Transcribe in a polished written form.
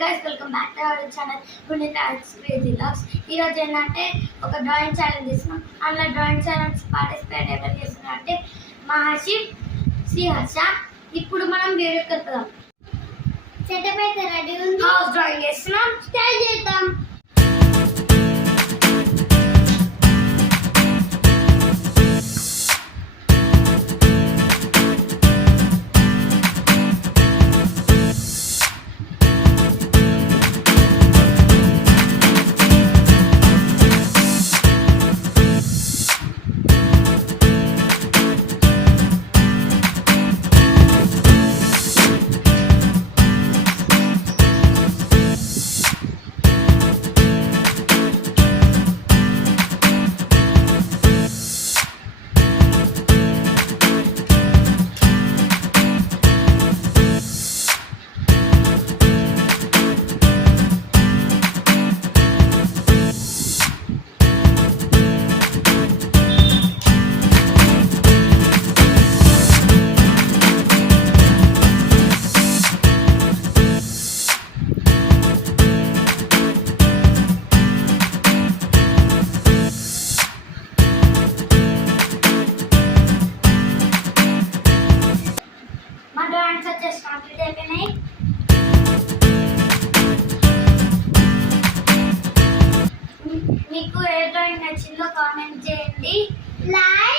Guys welcome back to our channel పునీత crazy vlogs. ఈరోజు ఏంటంటే ఒక డ్రాయింగ్ ఛాలెంజ్ చేస్తున్నాం. అందులో డ్రాయింగ్ ఛాలెంజ్ పార్టిసిపేట్ ఎవరు చేస్తున్నారు అంటే మా హర్షిత్, శ్రీ హర్ష. ఇప్పుడు మనం వీడియోకి వెళ్తాం. సెటప్ అయితే రెడీ ఉంది. హౌస్ డ్రాయింగ్ చేస్తున్నాం. స్టార్ట్ చేద్దాం. కంప్లీట్ అయిపోయినాయి. మీకు ఏ డ్రాయింగ్ నచ్చిందో కామెంట్ చేయండి. లైక్